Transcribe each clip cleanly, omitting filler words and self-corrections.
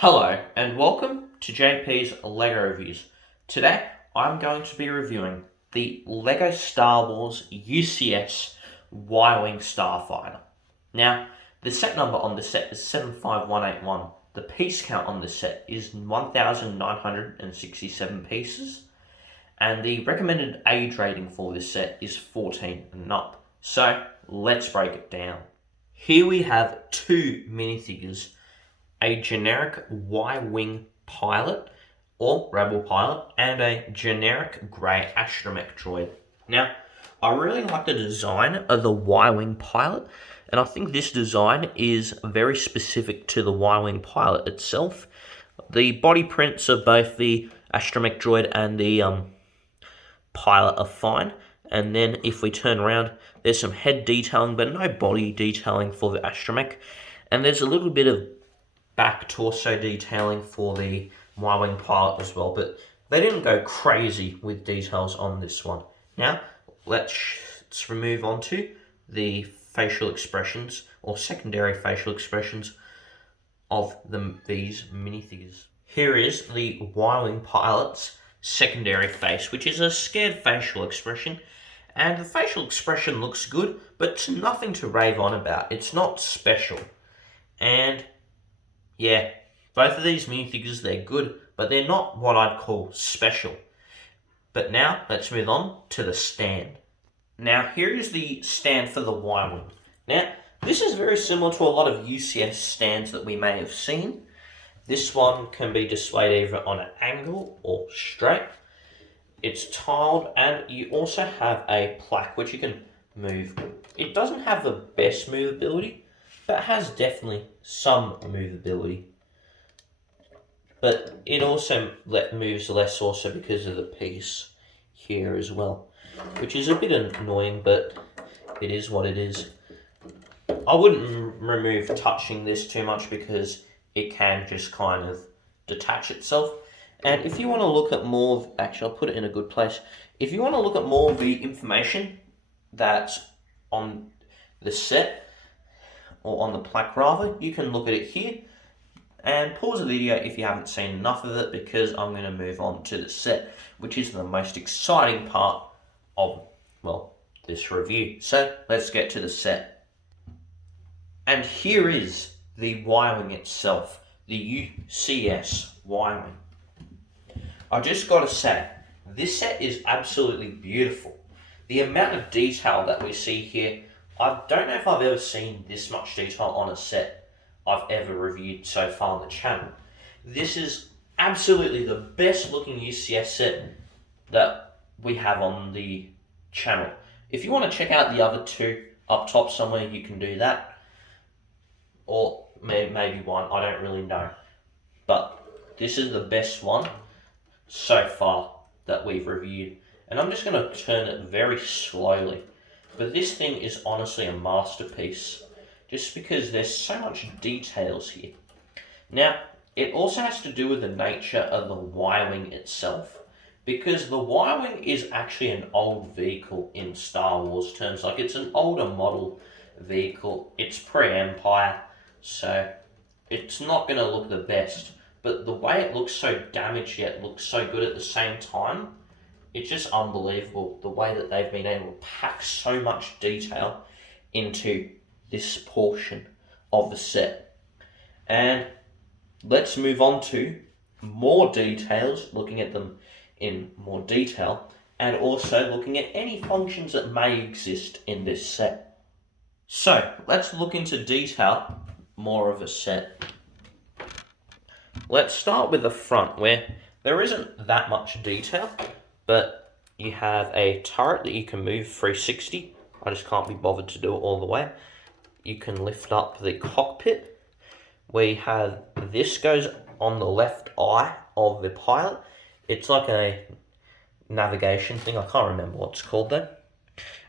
Hello and welcome to JP's LEGO Reviews. Today I'm going to be reviewing the LEGO Star Wars UCS Y-Wing Starfighter. Now, the set number on this set is 75181. The piece count on this set is 1,967 pieces, and the recommended age rating for this set is 14 and up. So, let's break it down. Here we have two minifigures, a generic Y-Wing pilot or Rebel pilot, and a generic grey astromech droid. Now, I really like the design of the Y-Wing pilot, and I think this design is very specific to the Y-Wing pilot itself. The body prints of both the astromech droid and the pilot are fine, and then if we turn around, there's some head detailing but no body detailing for the astromech, and there's a little bit of back torso detailing for the Y-Wing pilot as well, but they didn't go crazy with details on this one. Now, let's move on to the facial expressions or secondary facial expressions of these minifigures. Here is the Y-Wing pilot's secondary face, which is a scared facial expression, and the facial expression looks good, but it's nothing to rave on about. It's not special. And yeah, both of these minifigures, they're good, but they're not what I'd call special. But now, let's move on to the stand. Now, here is the stand for the Y-Wing. Now, this is very similar to a lot of UCS stands that we may have seen. This one can be displayed either on an angle or straight. It's tiled, and you also have a plaque which you can move. It doesn't have the best movability, but has definitely some movability. But it also moves less also because of the piece here as well, which is a bit annoying, but it is what it is. I wouldn't remove touching this too much because it can just kind of detach itself. And if you want to look at more of, actually I'll put it in a good place, if you want to look at more of the information that's on the set, or on the plaque rather, you can look at it here, and pause the video if you haven't seen enough of it, because I'm going to move on to the set, which is the most exciting part of, well, this review. So let's get to the set. And here is the Y-Wing itself, the UCS Y-Wing. I just got to say, this set is absolutely beautiful. The amount of detail that we see here, I don't know if I've ever seen this much detail on a set I've ever reviewed so far on the channel. This is absolutely the best looking UCS set that we have on the channel. If you want to check out the other two up top somewhere, you can do that. Or maybe one, I don't really know. But this is the best one so far that we've reviewed. And I'm just going to turn it very slowly. But this thing is honestly a masterpiece, just because there's so much details here. Now, it also has to do with the nature of the Y-Wing itself, because the Y-Wing is actually an old vehicle in Star Wars terms. Like, it's an older model vehicle. It's pre-Empire, so it's not going to look the best. But the way it looks so damaged yet looks so good at the same time, it's just unbelievable the way that they've been able to pack so much detail into this portion of the set. And let's move on to more details, looking at them in more detail, and also looking at any functions that may exist in this set. So let's look into detail more of a set. Let's start with the front, where there isn't that much detail, but you have a turret that you can move 360. I just can't be bothered to do it all the way. You can lift up the cockpit. We have, this goes on the left eye of the pilot. It's like a navigation thing. I can't remember what it's called though.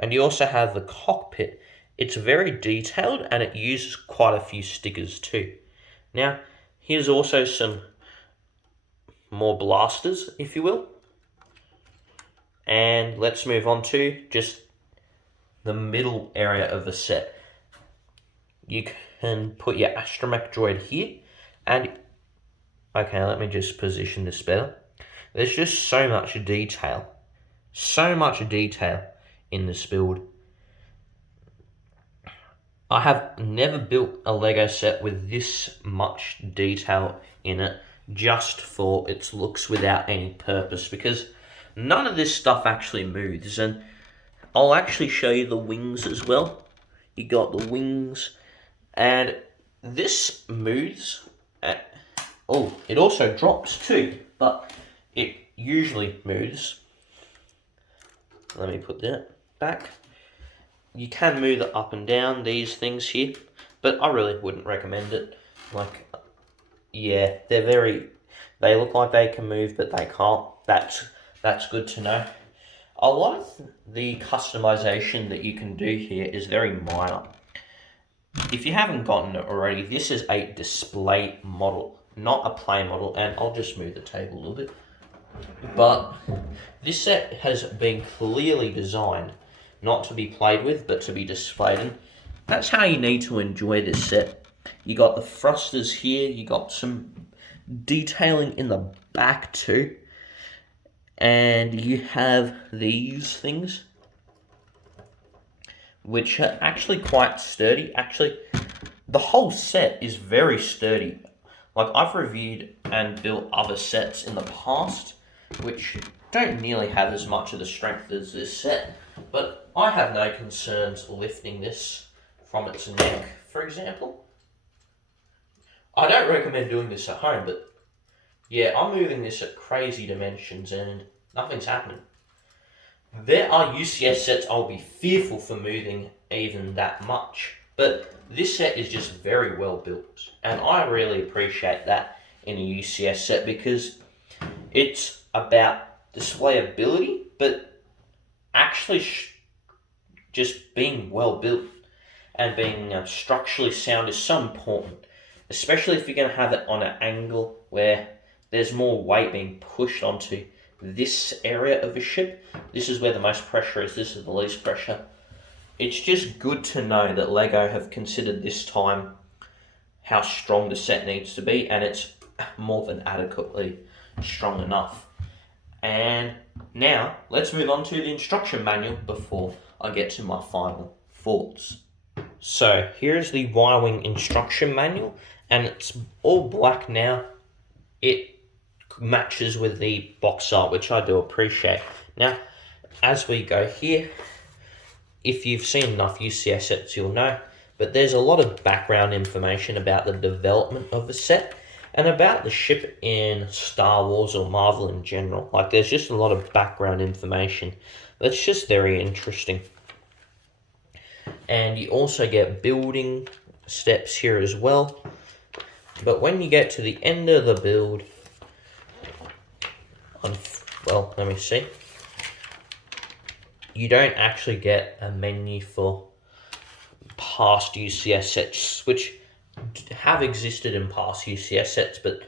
And you also have the cockpit. It's very detailed and it uses quite a few stickers too. Now, here's also some more blasters, if you will. And let's move on to just the middle area of the set. You can put your astromech droid here, and Okay, let me just position this better. There's just so much detail. So much detail in this build. I have never built a Lego set with this much detail in it just for its looks without any purpose, because none of this stuff actually moves. And I'll actually show you the wings as well. You got the wings, and this moves. Oh, it also drops too, but it usually moves. Let me put that back. You can move it up and down, these things here, but I really wouldn't recommend it. Like, yeah, they look like they can move, but they can't. That's good to know. A lot of the customization that you can do here is very minor. If you haven't gotten it already, this is a display model, not a play model, and I'll just move the table a little bit. But this set has been clearly designed not to be played with, but to be displayed in. That's how you need to enjoy this set. You got the thrusters here, you got some detailing in the back too, and you have these things, which are actually quite sturdy. Actually, the whole set is very sturdy. Like, I've reviewed and built other sets in the past, which don't nearly have as much of the strength as this set, but I have no concerns lifting this from its neck, for example. I don't recommend doing this at home, but yeah, I'm moving this at crazy dimensions and nothing's happening. There are UCS sets I'll be fearful for moving even that much, but this set is just very well built, and I really appreciate that in a UCS set, because it's about displayability, but actually just being well built and being structurally sound is so important, especially if you're going to have it on an angle where there's more weight being pushed onto this area of the ship. This is where the most pressure is, this is the least pressure. It's just good to know that LEGO have considered this time how strong the set needs to be, and it's more than adequately strong enough. And now, let's move on to the instruction manual before I get to my final thoughts. So, here's the Y-Wing instruction manual, and it's all black now. It matches with the box art, which I do appreciate. Now, as we go here, if you've seen enough UCS sets, you'll know, but there's a lot of background information about the development of the set and about the ship in Star Wars or Marvel in general. Like, there's just a lot of background information that's just very interesting. And you also get building steps here as well. But when you get to the end of the build, well, let me see. You don't actually get a menu for past UCS sets, which have existed in past UCS sets, but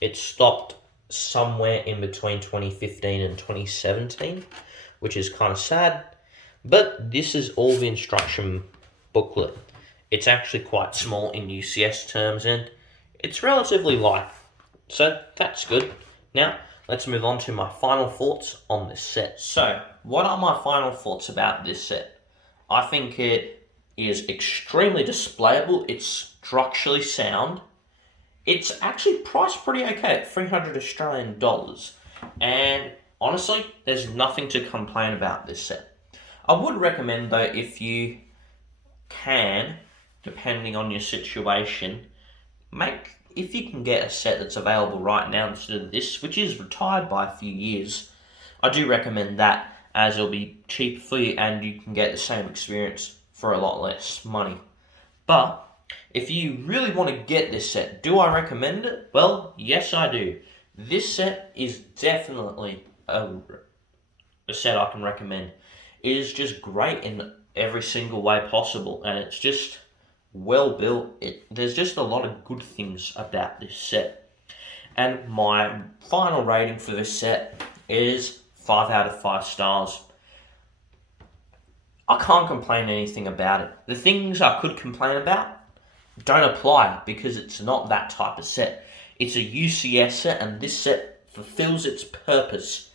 it stopped somewhere in between 2015 and 2017, which is kind of sad. But this is all the instruction booklet. It's actually quite small in UCS terms, and it's relatively light, so that's good. Now, let's move on to my final thoughts on this set. So, what are my final thoughts about this set? I think it is extremely displayable, it's structurally sound, it's actually priced pretty okay at 300 Australian dollars, and honestly, there's nothing to complain about this set. I would recommend, though, if you can, depending on your situation, if you can get a set that's available right now instead of this, which is retired by a few years, I do recommend that, as it'll be cheap for you and you can get the same experience for a lot less money. But if you really want to get this set, do I recommend it? Well, yes, I do. This set is definitely a set I can recommend. It is just great in every single way possible, and it's just well built. There's just a lot of good things about this set. And my final rating for this set is 5 out of 5 stars. I can't complain anything about it. The things I could complain about don't apply because it's not that type of set. It's a UCS set, and this set fulfills its purpose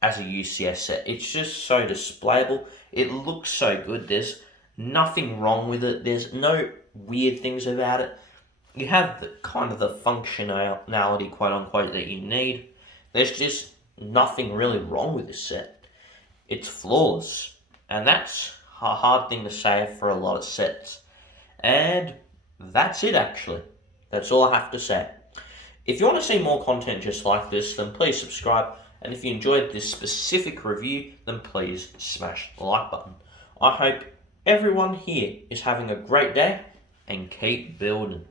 as a UCS set. It's just so displayable. It looks so good. There's nothing wrong with it. There's no weird things about it. You have the kind of the functionality, quote unquote, that you need. There's just nothing really wrong with this set. It's flawless, and that's a hard thing to say for a lot of sets. And that's it, actually. That's all I have to say. If you want to see more content just like this, then please subscribe. And if you enjoyed this specific review, then please smash the like button. I hope everyone here is having a great day, and keep building.